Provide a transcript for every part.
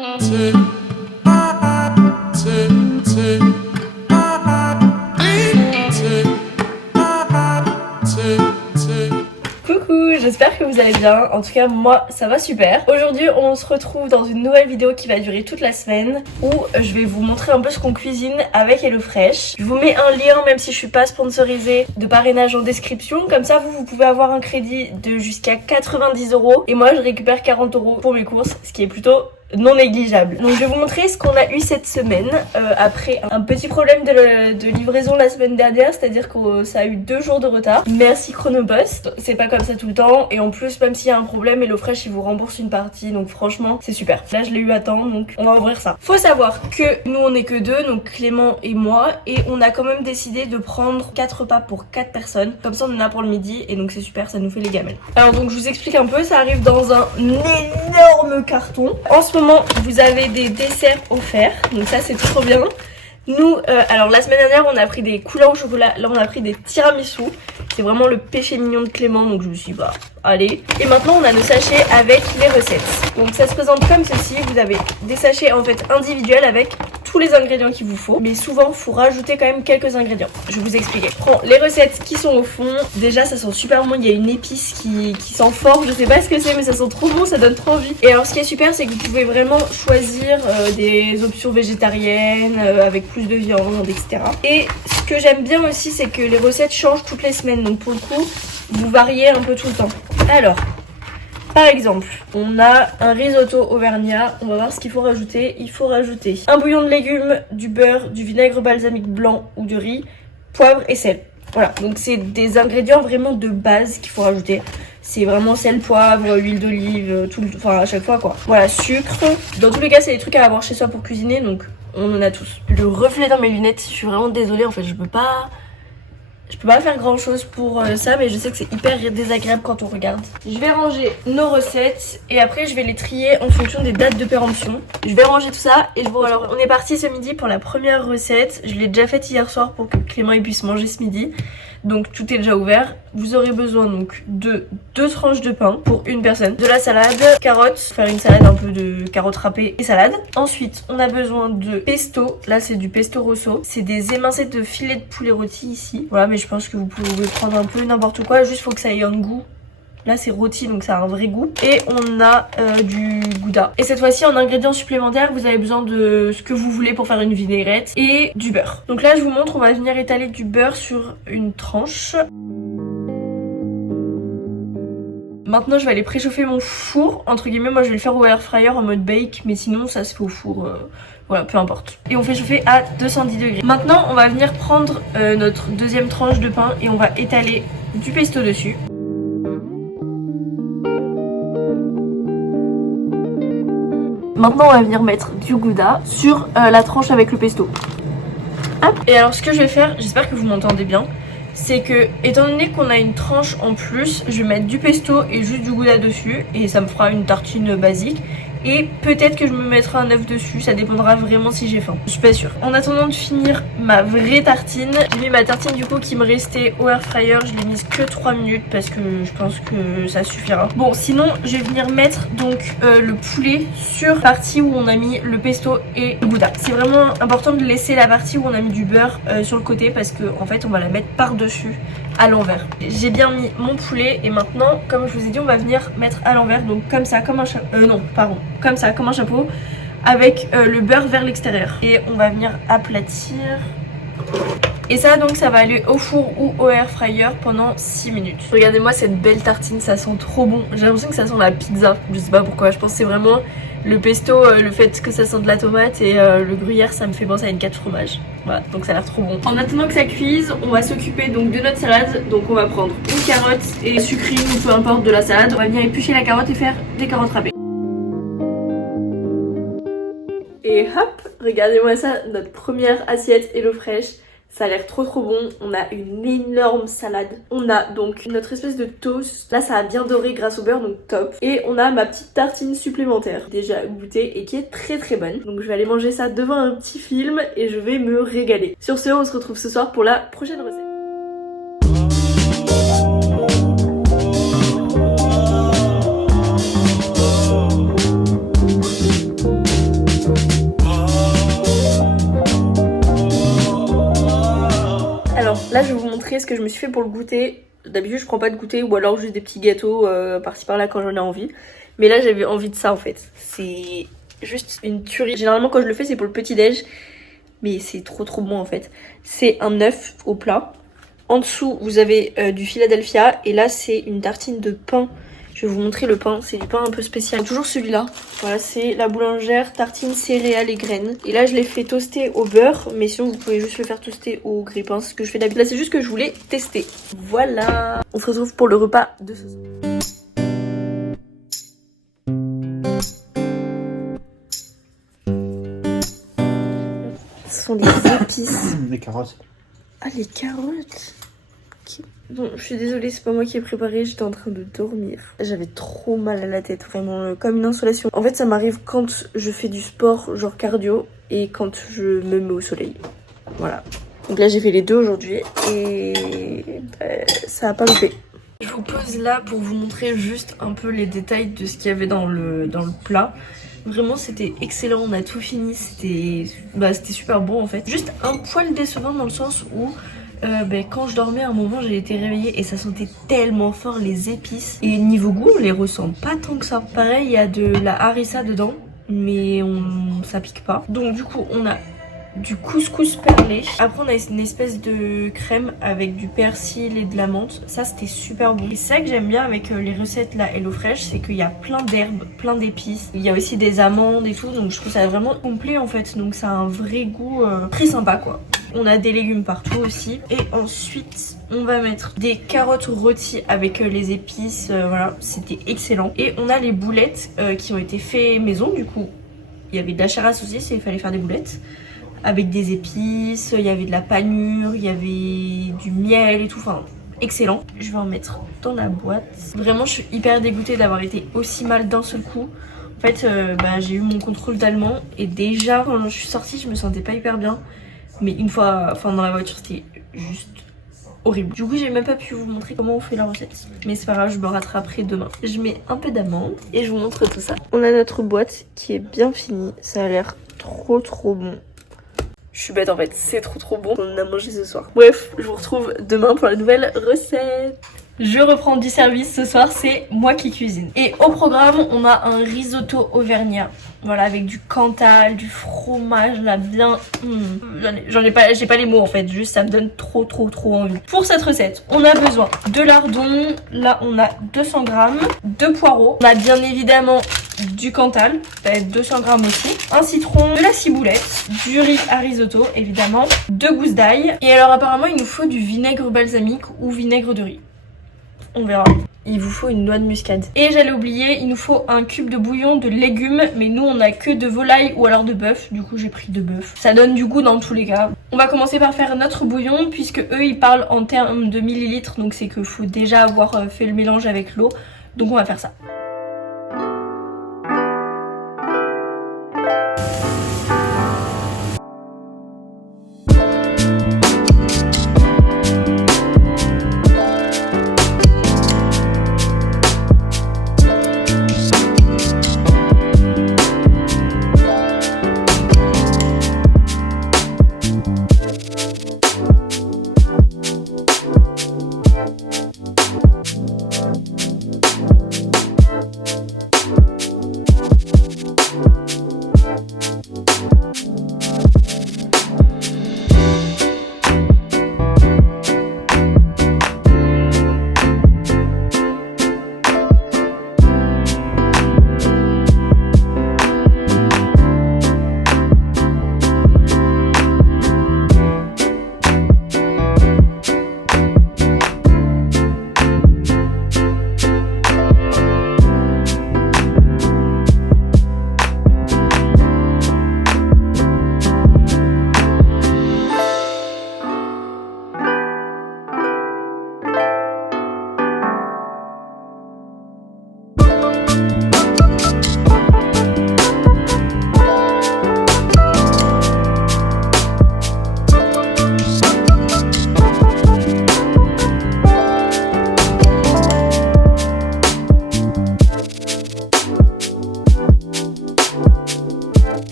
Coucou, j'espère que vous allez bien. En tout cas moi ça va super. Aujourd'hui on se retrouve dans une nouvelle vidéo qui va durer toute la semaine, où je vais vous montrer un peu ce qu'on cuisine avec HelloFresh. Je vous mets un lien, même si je suis pas sponsorisée, de parrainage en description. Comme ça vous pouvez avoir un crédit de jusqu'à 90 € et moi je récupère 40 € pour mes courses, ce qui est plutôt non négligeable. Donc je vais vous montrer ce qu'on a eu cette semaine après un petit problème de livraison la semaine dernière, c'est-à-dire que ça a eu 2 jours de retard. Merci Chronopost, c'est pas comme ça tout le temps, et en plus même s'il y a un problème, HelloFresh il vous rembourse une partie, donc franchement c'est super. Là je l'ai eu à temps, donc on va ouvrir ça. Faut savoir que nous on est que 2, donc Clément et moi, et on a quand même décidé de prendre 4 repas pour 4 personnes, comme ça on en a pour le midi, et donc c'est super, ça nous fait les gamelles. Alors donc je vous explique un peu, ça arrive dans un énorme carton. En ce moment vous avez des desserts offerts, donc ça c'est trop bien. Nous, alors la semaine dernière on a pris des couleurs au chocolat, là on a pris des tiramisu. C'est vraiment le péché mignon de Clément, donc je me suis dit bah allez. Et maintenant on a nos sachets avec les recettes. Donc ça se présente comme ceci, vous avez des sachets en fait individuels avec tous les ingrédients qu'il vous faut. Mais souvent il faut rajouter quand même quelques ingrédients. Je vais vous expliquer. Je prends les recettes qui sont au fond. Déjà ça sent super bon, il y a une épice qui sent fort. Je sais pas ce que c'est mais ça sent trop bon, ça donne trop envie. Et alors ce qui est super c'est que vous pouvez vraiment choisir des options végétariennes avec plus de viande, etc. Et ce que j'aime bien aussi c'est que les recettes changent toutes les semaines. Donc pour le coup vous variez un peu tout le temps. Alors par exemple, on a un risotto auvergnat, on va voir ce qu'il faut rajouter. Il faut rajouter un bouillon de légumes, du beurre, du vinaigre balsamique blanc ou de riz, poivre et sel. Voilà, donc c'est des ingrédients vraiment de base qu'il faut rajouter. C'est vraiment sel, poivre, huile d'olive, enfin à chaque fois quoi. Voilà, sucre. Dans tous les cas, c'est des trucs à avoir chez soi pour cuisiner, donc on en a tous. Le reflet dans mes lunettes, je suis vraiment désolée, en fait je peux pas faire grand chose pour ça, mais je sais que c'est hyper désagréable quand on regarde. Je vais ranger nos recettes et après je vais les trier en fonction des dates de péremption. Je vais ranger tout ça et je vous... Alors on est parti ce midi pour la première recette. Je l'ai déjà faite hier soir pour que Clément il puisse manger ce midi. Donc tout est déjà ouvert. Vous aurez besoin donc de 2 tranches de pain pour une personne, de la salade, carottes, faire une salade un peu de carottes râpées et salade. Ensuite on a besoin de pesto, là c'est du pesto rosso. C'est des émincés de filet de poulet rôti ici. Voilà, mais je pense que vous pouvez prendre un peu n'importe quoi, juste faut que ça ait un goût. Là c'est rôti donc ça a un vrai goût. Et on a du gouda. Et cette fois-ci en ingrédients supplémentaires vous avez besoin de ce que vous voulez pour faire une vinaigrette et du beurre. Donc là je vous montre, on va venir étaler du beurre sur une tranche. Maintenant je vais aller préchauffer mon four, entre guillemets moi je vais le faire au air fryer en mode bake, mais sinon ça se fait au four, voilà peu importe. Et on fait chauffer à 210 degrés. Maintenant on va venir prendre notre deuxième tranche de pain et on va étaler du pesto dessus. Maintenant on va venir mettre du gouda sur la tranche avec le pesto. Hop. Et alors ce que je vais faire, j'espère que vous m'entendez bien, c'est que étant donné qu'on a une tranche en plus, je vais mettre du pesto et juste du gouda dessus et ça me fera une tartine basique. Et peut-être que je me mettrai un œuf dessus, ça dépendra vraiment si j'ai faim. Je suis pas sûre. En attendant de finir ma vraie tartine, j'ai mis ma tartine du coup qui me restait au air fryer. Je l'ai mise que 3 minutes parce que je pense que ça suffira. Bon sinon je vais venir mettre donc le poulet sur la partie où on a mis le pesto et le gouda. C'est vraiment important de laisser la partie où on a mis du beurre sur le côté parce que en fait on va la mettre par dessus à l'envers. J'ai bien mis mon poulet et maintenant comme je vous ai dit on va venir mettre à l'envers, donc comme ça, comme un chapeau, non pardon, comme ça, comme un chapeau, avec le beurre vers l'extérieur. Et on va venir aplatir. Et ça donc ça va aller au four ou au air fryer pendant 6 minutes. Regardez-moi cette belle tartine, ça sent trop bon. J'ai l'impression que ça sent la pizza, je sais pas pourquoi. Je pense que c'est vraiment le pesto, le fait que ça sent de la tomate et le gruyère ça me fait penser à une 4 fromages. Voilà, donc ça a l'air trop bon. En attendant que ça cuise, on va s'occuper donc de notre salade. Donc on va prendre une carotte et sucrine ou peu importe de la salade. On va venir éplucher la carotte et faire des carottes râpées. Et hop, regardez-moi ça, notre première assiette HelloFresh. Ça a l'air trop bon, on a une énorme salade. On a donc notre espèce de toast, là ça a bien doré grâce au beurre donc top. Et on a ma petite tartine supplémentaire, déjà goûtée et qui est très bonne. Donc je vais aller manger ça devant un petit film et je vais me régaler. Sur ce on se retrouve ce soir pour la prochaine recette. montrer ce que je me suis fait pour le goûter. D'habitude je prends pas de goûter ou alors juste des petits gâteaux par-ci par-là quand j'en ai envie. Mais là j'avais envie de ça en fait. C'est juste une tuerie. Généralement quand je le fais c'est pour le petit déj. Mais c'est trop bon en fait. C'est un œuf au plat. En dessous vous avez du Philadelphia. Et là c'est une tartine de pain. Je vais vous montrer le pain, c'est du pain un peu spécial. Toujours celui-là. Voilà, c'est la boulangère tartine céréales et graines. Et là, je l'ai fait toaster au beurre. Mais sinon, vous pouvez juste le faire toaster au grille-pain. C'est ce que je fais d'habitude. Là, c'est juste que je voulais tester. Voilà. On se retrouve pour le repas de ce soir. Ce sont les épices. Les carottes. Ah, les carottes. Bon, je suis désolée, c'est pas moi qui ai préparé, j'étais en train de dormir. J'avais trop mal à la tête, vraiment, comme une insolation. En fait, ça m'arrive quand je fais du sport, genre cardio, et quand je me mets au soleil. Voilà. Donc là, j'ai fait les deux aujourd'hui, et ça a pas loupé. Je vous pose là pour vous montrer juste un peu les détails de ce qu'il y avait dans le plat. Vraiment c'était excellent, on a tout fini, c'était super bon en fait. Juste un poil décevant dans le sens où quand je dormais à un moment j'ai été réveillée et ça sentait tellement fort les épices. Et niveau goût on les ressent pas tant que ça. Pareil il y a de la harissa dedans mais ça pique pas. Donc du coup on a du couscous perlé. Après on a une espèce de crème avec du persil et de la menthe. Ça c'était super bon. Et c'est ça que j'aime bien avec les recettes là HelloFresh, c'est qu'il y a plein d'herbes, plein d'épices. Il y a aussi des amandes et tout, donc je trouve ça vraiment complet en fait. Donc ça a un vrai goût très sympa quoi. On a des légumes partout aussi. Et ensuite on va mettre des carottes rôties avec les épices. Voilà, c'était excellent. Et on a les boulettes qui ont été faites maison. Du coup il y avait de la chair à saucisse et il fallait faire des boulettes avec des épices, il y avait de la panure, il y avait du miel et tout, enfin excellent. Je vais en mettre dans la boîte. Vraiment je suis hyper dégoûtée d'avoir été aussi mal d'un seul coup. En fait j'ai eu mon contrôle d'allemand et déjà quand je suis sortie je me sentais pas hyper bien. Mais une fois dans la voiture c'était juste horrible. Du coup j'ai même pas pu vous montrer comment on fait la recette. Mais c'est pas grave, je me rattraperai demain. Je mets un peu d'amande et je vous montre tout ça. On a notre boîte qui est bien finie, ça a l'air trop bon. Je suis bête en fait, c'est trop bon. On a mangé ce soir. Bref, je vous retrouve demain pour la nouvelle recette. Je reprends du service ce soir, c'est moi qui cuisine. Et au programme, on a un risotto auvergnat. Voilà, avec du Cantal, du fromage là bien. J'ai pas les mots en fait, juste ça me donne trop envie. Pour cette recette, on a besoin de lardons. Là, on a 200 grammes, de poireaux. On a bien évidemment du Cantal, ça va être 200 grammes aussi, un citron, de la ciboulette, du riz à risotto évidemment, 2 gousses d'ail. Et alors apparemment il nous faut du vinaigre balsamique ou vinaigre de riz. On verra. Il vous faut une noix de muscade. Et j'allais oublier, il nous faut un cube de bouillon de légumes, mais nous on a que de volaille ou alors de bœuf, du coup j'ai pris de bœuf. Ça donne du goût dans tous les cas. On va commencer par faire notre bouillon puisque eux ils parlent en termes de millilitres, donc c'est qu'il faut déjà avoir fait le mélange avec l'eau. Donc on va faire ça.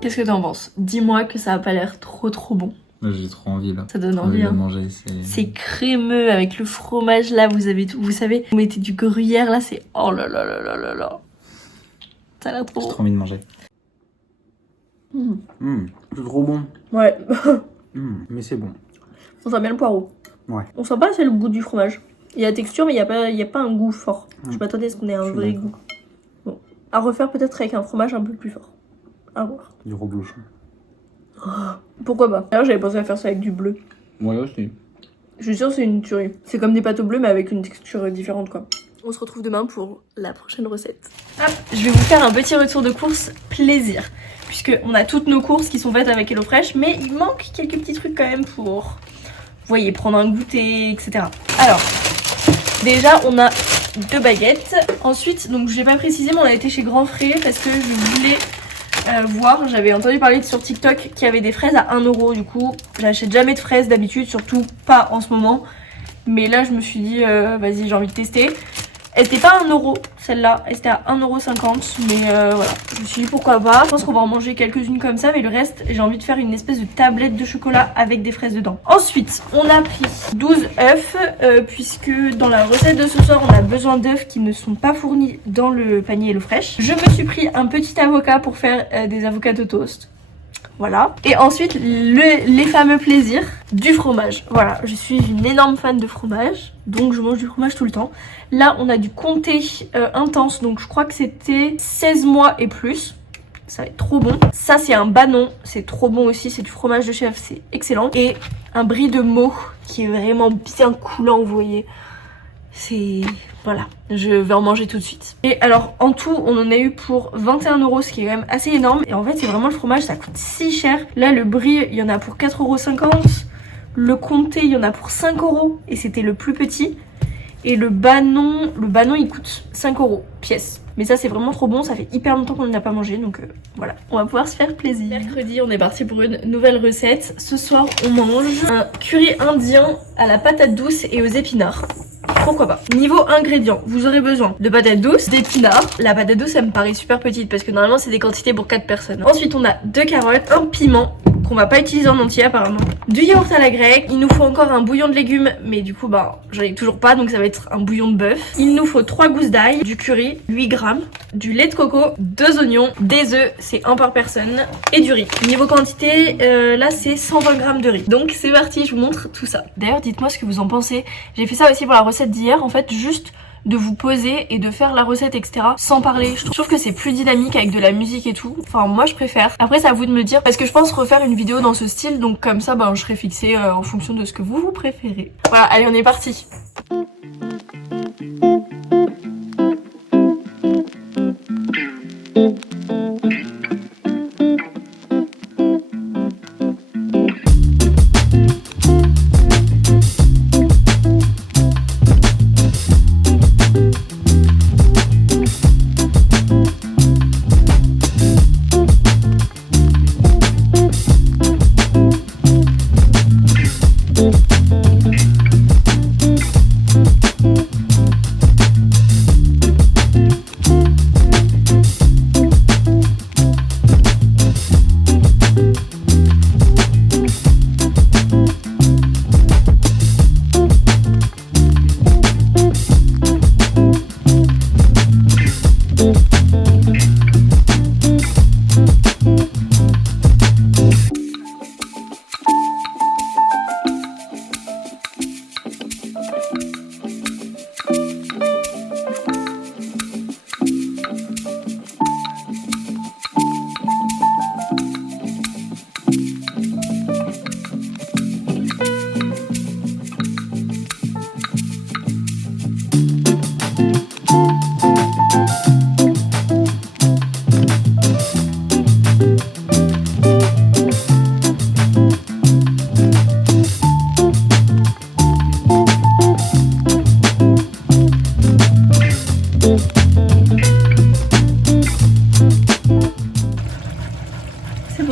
Qu'est-ce que t'en penses? Dis-moi que ça a pas l'air trop bon. J'ai trop envie là. Ça donne envie, de hein. manger. C'est crémeux avec le fromage là, vous avez tout. Vous savez, vous mettez du gruyère là, c'est oh là là là là là là. Ça a l'air trop J'ai bon. trop envie de manger. C'est trop bon. Ouais. Mais c'est bon. On sent bien le poireau. Ouais. On sent pas assez le goût du fromage. Il y a la texture, mais il y a pas un goût fort. Je m'attendais à ce qu'on ait un vrai goût. Bon. À refaire peut-être avec un fromage un peu plus fort. À voir. Du reblochon. Pourquoi pas? D'ailleurs, j'avais pensé à faire ça avec du bleu. Ouais, aussi. Je suis sûre que c'est une tuerie. C'est comme des pâtes au bleu, mais avec une texture différente, quoi. On se retrouve demain pour la prochaine recette. Hop, je vais vous faire un petit retour de course plaisir. Puisque on a toutes nos courses qui sont faites avec HelloFresh, mais il manque quelques petits trucs quand même pour, vous voyez, prendre un goûter, etc. Alors, déjà, on a 2 baguettes. Ensuite, donc je n'ai pas précisé, mais on a été chez Grand Frais parce que je voulais voir, j'avais entendu parler sur TikTok qu'il y avait des fraises à 1 €. Du coup, j'achète jamais de fraises d'habitude, surtout pas en ce moment. Mais là, je me suis dit, vas-y, j'ai envie de tester. Elle était pas à 1 € celle-là, elle était à 1,50 €, mais voilà, je me suis dit pourquoi pas. Je pense qu'on va en manger quelques-unes comme ça, mais le reste, j'ai envie de faire une espèce de tablette de chocolat avec des fraises dedans. Ensuite, on a pris 12 œufs, puisque dans la recette de ce soir, on a besoin d'œufs qui ne sont pas fournis dans le panier HelloFresh. Je me suis pris un petit avocat pour faire des avocats au toast. Voilà. Et ensuite, les fameux plaisirs du fromage. Voilà, je suis une énorme fan de fromage, donc je mange du fromage tout le temps. Là, on a du comté intense, donc je crois que c'était 16 mois et plus. Ça va être trop bon. Ça, c'est un banon, c'est trop bon aussi, c'est du fromage de chèvre, c'est excellent. Et un brie de Meaux qui est vraiment bien coulant, vous voyez. C'est... Voilà, je vais en manger tout de suite. Et alors, en tout, on en a eu pour 21 €, ce qui est quand même assez énorme. Et en fait, c'est vraiment le fromage, ça coûte si cher. Là, le brie, il y en a pour 4,50 €. Le comté, il y en a pour 5 € et c'était le plus petit. Et le banon, il coûte 5 € pièce. Mais ça, c'est vraiment trop bon, ça fait hyper longtemps qu'on n'a pas mangé, donc voilà. On va pouvoir se faire plaisir. Mercredi, on est parti pour une nouvelle recette. Ce soir, on mange un curry indien à la patate douce et aux épinards. Pourquoi pas. Niveau ingrédients, vous aurez besoin de patates douces, d'épinards. La patate douce, ça me paraît super petite parce que normalement, c'est des quantités pour 4 personnes. Ensuite, on a 2 carottes, un piment qu'on va pas utiliser en entier apparemment, du yaourt à la grecque. Il nous faut encore un bouillon de légumes, mais du coup, bah, j'en ai toujours pas, donc ça va être un bouillon de bœuf. Il nous faut 3 gousses d'ail, du curry, 8 grammes, du lait de coco, 2 oignons, des œufs, c'est 1 par personne, et du riz. Niveau quantité, là, c'est 120 grammes de riz. Donc, c'est parti, je vous montre tout ça. D'ailleurs, dites-moi ce que vous en pensez. J'ai fait ça aussi pour la recette d'hier, en fait, juste de vous poser et de faire la recette, etc. sans parler. Je trouve que c'est plus dynamique avec de la musique et tout. Enfin, moi, je préfère. Après, c'est à vous de me dire, parce que je pense refaire une vidéo dans ce style, donc comme ça, ben, je serai fixée en fonction de ce que vous préférez. Voilà, allez, on est parti.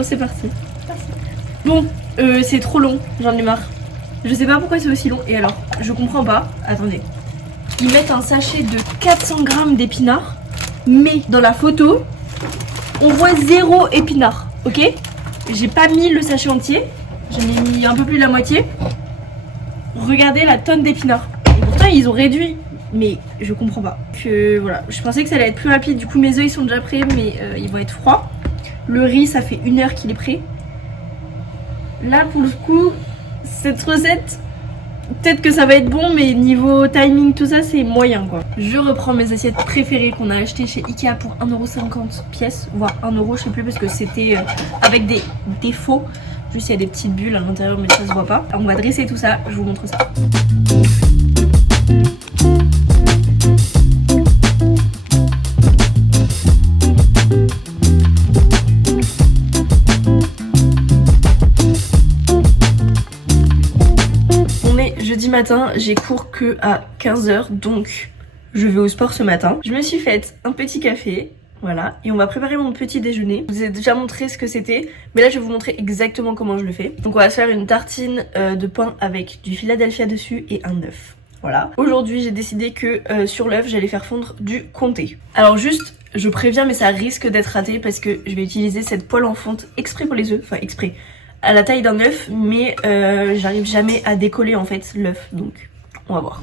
C'est parti. Bon, c'est trop long, j'en ai marre. Je sais pas pourquoi c'est aussi long. Et alors, je comprends pas. Attendez. Ils mettent un sachet de 400 grammes d'épinards, mais dans la photo, on voit 0 épinards. Ok, j'ai pas mis le sachet entier, j'en ai mis un peu plus de la moitié. Regardez la tonne d'épinards. Et pourtant ils ont réduit, mais je comprends pas. Que voilà, je pensais que ça allait être plus rapide. Du coup mes œufs ils sont déjà prêts, mais ils vont être froids. Le riz ça fait 1 heure qu'il est prêt. Là pour le coup, cette recette, peut-être que ça va être bon, mais niveau timing tout ça c'est moyen quoi. Je reprends mes assiettes préférées qu'on a achetées chez Ikea pour 1,50€ pièce, voire 1€, je sais plus parce que c'était avec des défauts. Juste il y a des petites bulles à l'intérieur mais ça se voit pas. On va dresser tout ça, je vous montre ça. On est jeudi matin, j'ai cours que à 15h donc je vais au sport ce matin. Je me suis faite un petit café. Voilà, et on va préparer mon petit déjeuner. Je vous ai déjà montré ce que c'était, mais là je vais vous montrer exactement comment je le fais. Donc on va se faire une tartine de pain avec du Philadelphia dessus et un œuf. Voilà. Aujourd'hui j'ai décidé que sur l'œuf j'allais faire fondre du comté. Alors juste, je préviens mais ça risque d'être raté parce que je vais utiliser cette poêle en fonte exprès pour les œufs, enfin exprès, à la taille d'un œuf, mais j'arrive jamais à décoller en fait l'œuf, donc on va voir.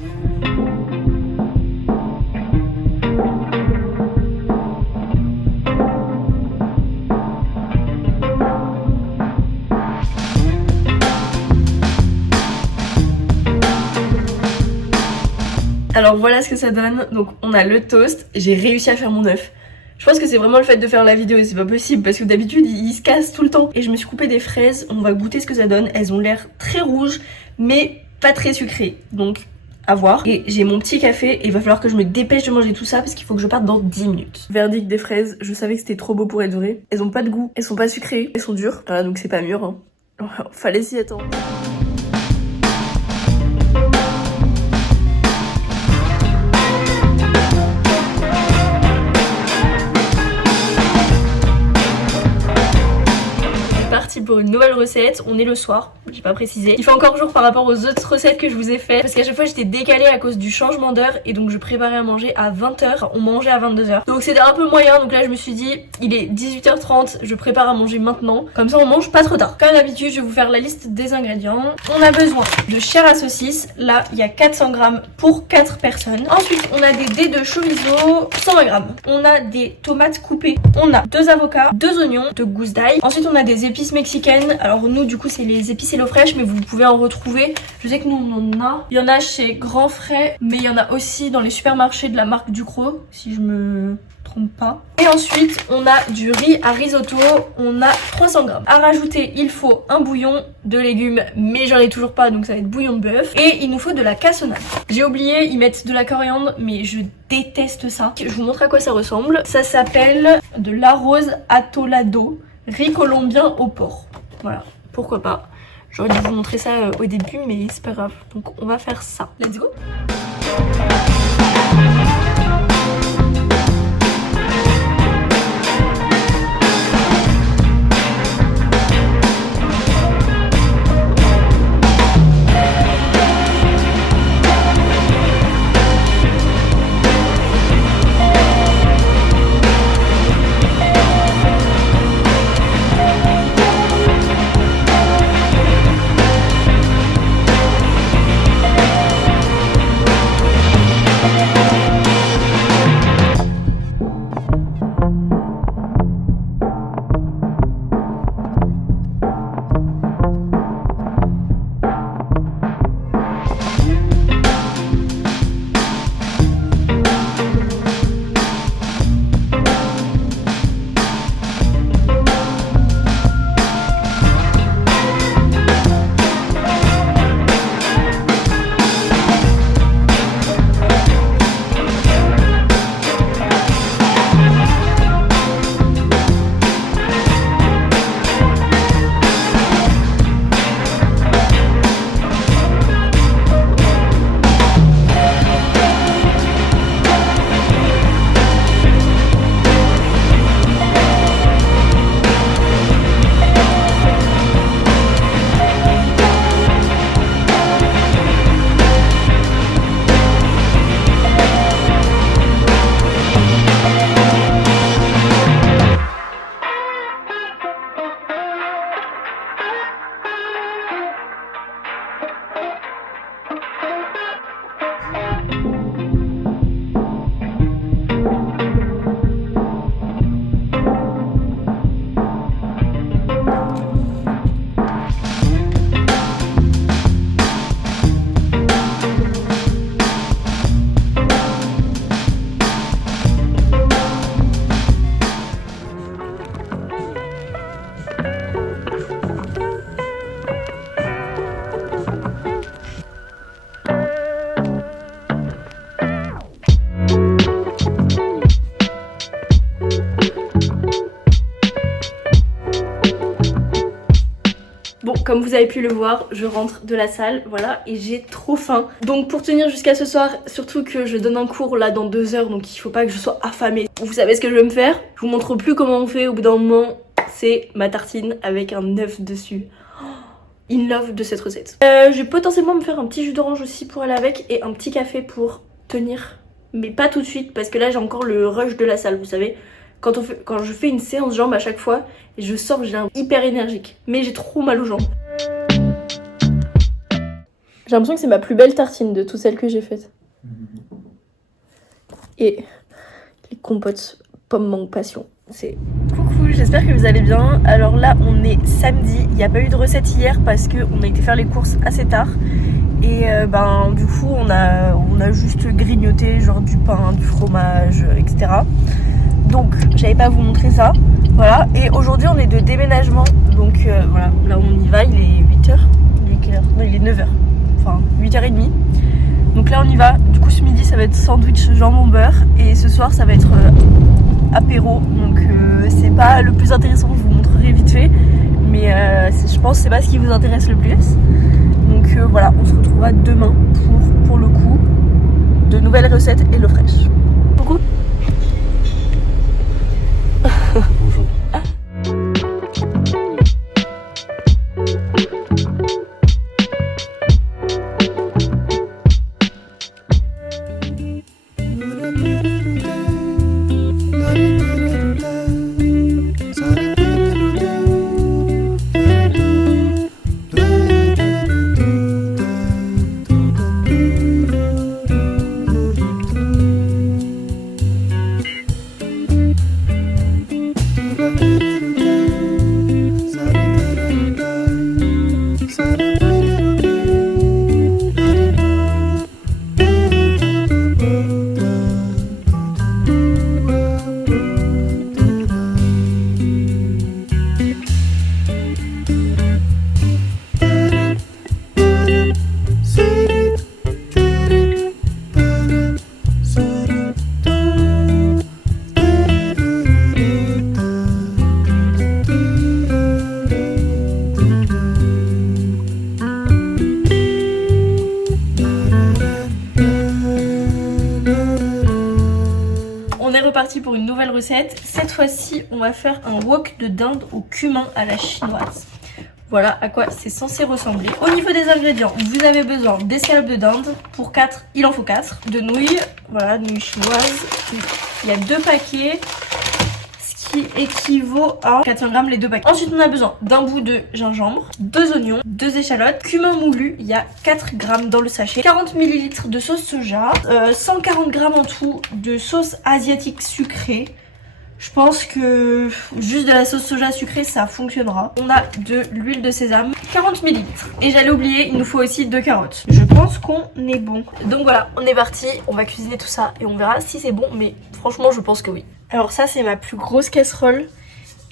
Alors voilà ce que ça donne, donc on a le toast, j'ai réussi à faire mon œuf. Je pense que c'est vraiment le fait de faire la vidéo, c'est pas possible parce que d'habitude il se casse tout le temps. Et je me suis coupé des fraises, on va goûter ce que ça donne, elles ont l'air très rouges mais pas très sucrées, donc à voir. Et j'ai mon petit café et il va falloir que je me dépêche de manger tout ça parce qu'il faut que je parte dans 10 minutes. Verdict des fraises, je savais que c'était trop beau pour être vrai. Elles ont pas de goût, elles sont pas sucrées, elles sont dures, voilà donc c'est pas mûr hein. Fallait s'y attendre. Pour une nouvelle recette, on est le soir, j'ai pas précisé. Il fait encore jour par rapport aux autres recettes que je vous ai fait parce qu'à chaque fois j'étais décalée à cause du changement d'heure et donc je préparais à manger à 20h, on mangeait à 22h. Donc c'était un peu moyen, donc là je me suis dit il est 18h30, je prépare à manger maintenant, comme ça on mange pas trop tard. Comme d'habitude je vais vous faire la liste des ingrédients. On a besoin de chair à saucisse, là il y a 400 g pour 4 personnes. Ensuite on a des dés de chorizo, 120 g. On a des tomates coupées, on a 2 avocats, 2 oignons, 2 gousses d'ail. Ensuite on a des épices mexicaines. Alors nous du coup c'est les épices HelloFresh mais vous pouvez en retrouver. Je sais que nous on en a. Il y en a chez Grand Frais mais il y en a aussi dans les supermarchés de la marque Ducros si je me trompe pas. Et ensuite on a du riz à risotto, on a 300 g. À rajouter il faut un bouillon de légumes mais j'en ai toujours pas donc ça va être bouillon de bœuf. Et il nous faut de la cassonade. J'ai oublié, ils mettent de la coriandre mais je déteste ça. Je vous montre à quoi ça ressemble. Ça s'appelle de l'arroz atolado. Riz colombien au porc. Voilà, pourquoi pas. J'aurais dû vous montrer ça au début, mais c'est pas grave. Donc on va faire ça. Let's go! comme vous avez pu le voir, je rentre de la salle, voilà, et j'ai trop faim. Donc pour tenir jusqu'à ce soir, surtout que je donne un cours là dans 2 heures, donc il faut pas que je sois affamée. Vous savez ce que je vais me faire? Je vous montre plus comment on fait au bout d'un moment. C'est ma tartine avec un œuf dessus. In love de cette recette. Je vais potentiellement me faire un petit jus d'orange aussi pour aller avec et un petit café pour tenir. Mais pas tout de suite parce que là j'ai encore le rush de la salle, vous savez. Quand je fais une séance jambes à chaque fois, je sors, j'ai un hyper énergique. Mais j'ai trop mal aux jambes. J'ai l'impression que c'est ma plus belle tartine de toutes celles que j'ai faites. Et les compotes pommes mangue passion. C'est coucou, j'espère que vous allez bien. Alors là on est samedi, il n'y a pas eu de recette hier parce qu'on a été faire les courses assez tard. Et du coup on a juste grignoté genre du pain, du fromage, etc. Donc j'allais pas vous montrer ça. Voilà, et aujourd'hui on est de déménagement. Donc voilà, là on y va, il est 8h. Il est quelle heure? Non, il est 9h. Enfin 8h30. Donc là on y va. Du coup ce midi ça va être sandwich jambon beurre. Et ce soir ça va être apéro. Donc c'est pas le plus intéressant, je vous montrerai vite fait. Mais je pense que c'est pas ce qui vous intéresse le plus. Donc voilà, on se retrouvera demain pour le coup de nouvelles recettes et l'eau fraîche. Coucou. Bonjour. Reparti pour une nouvelle recette. Cette fois-ci on va faire un wok de dinde au cumin à la chinoise. Voilà à quoi c'est censé ressembler. Au niveau des ingrédients, vous avez besoin d'escalopes de dinde. Pour 4, il en faut 4. De nouilles, voilà, nouilles chinoises. Il y a 2 paquets, ce qui équivaut à 400 grammes les 2 paquets. Ensuite on a besoin d'un bout de gingembre, 2 oignons, 2 échalotes, cumin moulu, il y a 4 grammes dans le sachet, 40 ml de sauce soja, 140 grammes en tout de sauce asiatique sucrée. Je pense que juste de la sauce soja sucrée ça fonctionnera. On a de l'huile de sésame, 40 ml. Et j'allais oublier, il nous faut aussi 2 carottes. Je pense qu'on est bon. Donc voilà, on est parti, on va cuisiner tout ça et on verra si c'est bon, mais franchement je pense que oui. Alors ça c'est ma plus grosse casserole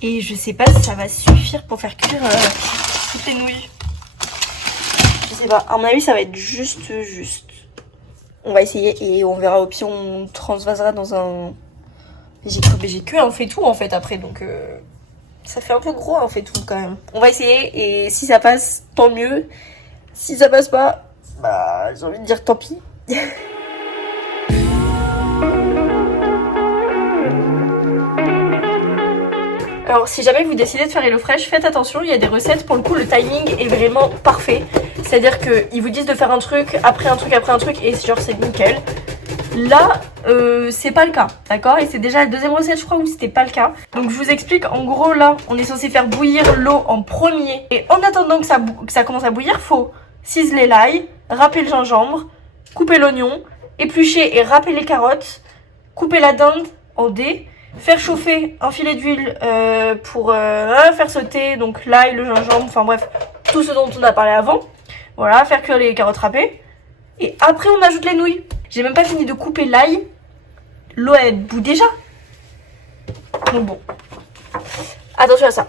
et je sais pas si ça va suffire pour faire cuire toutes les nouilles. Je sais pas, à mon avis ça va être juste. On va essayer et on verra, au pire on transvasera dans un... J'ai que un fait tout en fait après, donc ça fait un peu gros un fait tout quand même. On va essayer et si ça passe tant mieux, si ça passe pas, bah j'ai envie de dire tant pis. Alors si jamais vous décidez de faire HelloFresh, faites attention, il y a des recettes, pour le coup le timing est vraiment parfait. C'est-à-dire qu'ils vous disent de faire un truc, après un truc, après un truc, et genre c'est nickel. Là, c'est pas le cas, d'accord? Et c'est déjà la deuxième recette, je crois, où c'était pas le cas. Donc je vous explique, en gros là, on est censé faire bouillir l'eau en premier. Et en attendant que ça commence à bouillir, faut ciseler l'ail, râper le gingembre, couper l'oignon, éplucher et râper les carottes, couper la dinde en dés, faire chauffer un filet d'huile pour faire sauter donc l'ail, le gingembre, enfin bref, tout ce dont on a parlé avant. Voilà, faire cuire les carottes râpées. Et après on ajoute les nouilles. J'ai même pas fini de couper l'ail. L'eau elle bout déjà. Donc bon. Attention à ça.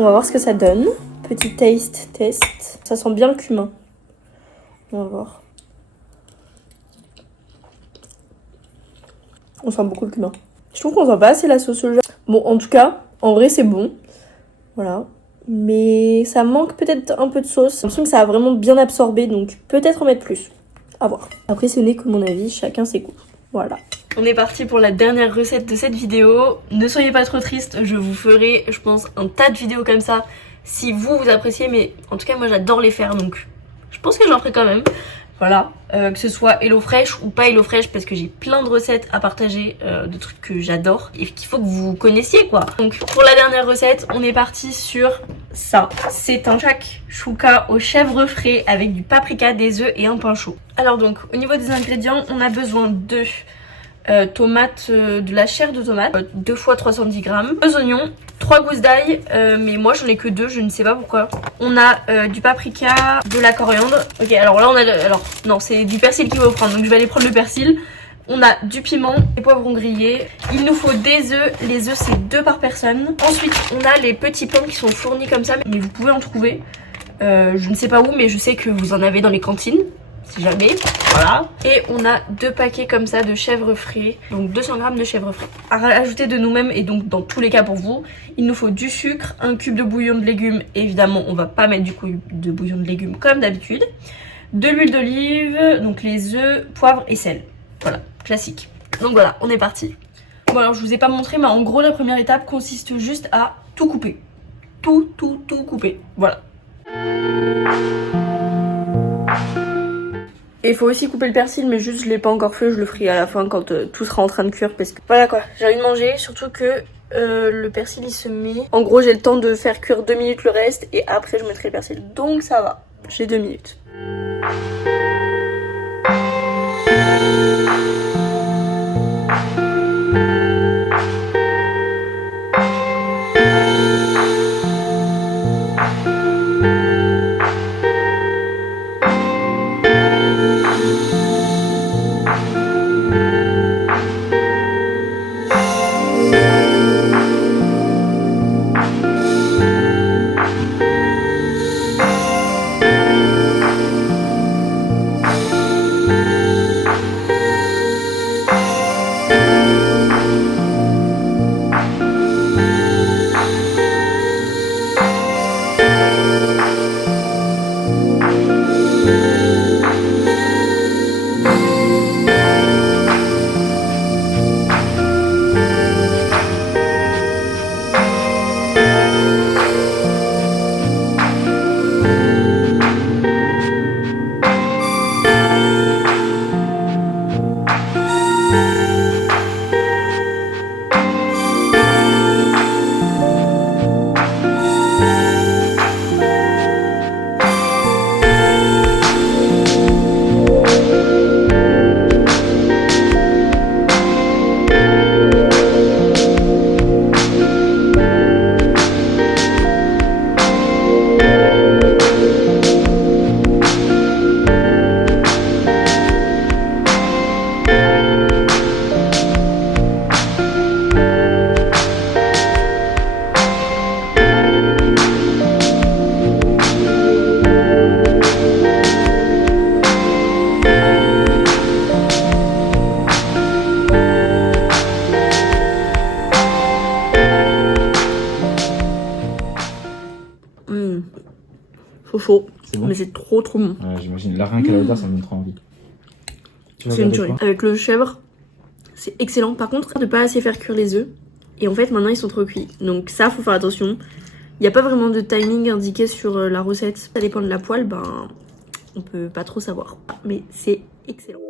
On va voir ce que ça donne. Petit test. Ça sent bien le cumin. On va voir. On sent beaucoup le cumin. Je trouve qu'on sent pas assez la sauce soja. Bon, en tout cas, en vrai, c'est bon. Voilà. Mais ça manque peut-être un peu de sauce. J'ai l'impression que ça a vraiment bien absorbé, donc peut-être en mettre plus. À voir. Après, ce n'est que mon avis, chacun ses goûts. Voilà. On est parti pour la dernière recette de cette vidéo. Ne soyez pas trop tristes, je vous ferai, je pense, un tas de vidéos comme ça si vous appréciez. Mais en tout cas, moi j'adore les faire, donc je pense que j'en ferai quand même. Voilà, que ce soit HelloFresh ou pas HelloFresh, parce que j'ai plein de recettes à partager, de trucs que j'adore et qu'il faut que vous connaissiez quoi. Donc pour la dernière recette, on est parti sur ça. C'est un shakshuka au chèvre frais avec du paprika, des œufs et un pain chaud. Alors donc, au niveau des ingrédients, on a besoin de tomates, de la chair de tomate, 2 fois 310 grammes, 2 oignons, 3 gousses d'ail, mais moi j'en ai que 2, je ne sais pas pourquoi. On a du paprika, de la coriandre. Ok, alors là on a, non, c'est du persil qu'il faut prendre, donc je vais aller prendre le persil. On a du piment, des poivrons grillés. Il nous faut des œufs, les œufs c'est 2 par personne. Ensuite on a les petits pains qui sont fournis comme ça, mais vous pouvez en trouver. Je ne sais pas où, mais je sais que vous en avez dans les cantines. Si jamais, voilà. Et on a 2 paquets comme ça de chèvre frais, donc 200 grammes de chèvre frais à rajouter de nous-mêmes. Et donc dans tous les cas pour vous, il nous faut du sucre, un cube de bouillon de légumes. Évidemment on va pas mettre du cube de bouillon de légumes comme d'habitude. De l'huile d'olive, donc les œufs, poivre et sel. Voilà, classique. Donc voilà, on est parti. Bon alors je vous ai pas montré, mais en gros la première étape consiste juste à tout couper. Tout couper, voilà. Et il faut aussi couper le persil, mais juste je l'ai pas encore fait, je le ferai à la fin quand tout sera en train de cuire, parce que voilà quoi, j'ai envie de manger, surtout que le persil il se met... En gros j'ai le temps de faire cuire 2 minutes le reste et après je mettrai le persil, donc ça va, j'ai 2 minutes. Chaud, bon, mais c'est trop bon. Ouais, j'imagine. La rien qu'à l'odeur, ça me donne trop envie. C'est une tuerie. Avec le chèvre, c'est excellent. Par contre, de pas assez faire cuire les œufs. Et en fait, maintenant, ils sont trop cuits. Donc ça, faut faire attention. Il n'y a pas vraiment de timing indiqué sur la recette. Ça dépend de la poêle, ben, on peut pas trop savoir. Mais c'est excellent.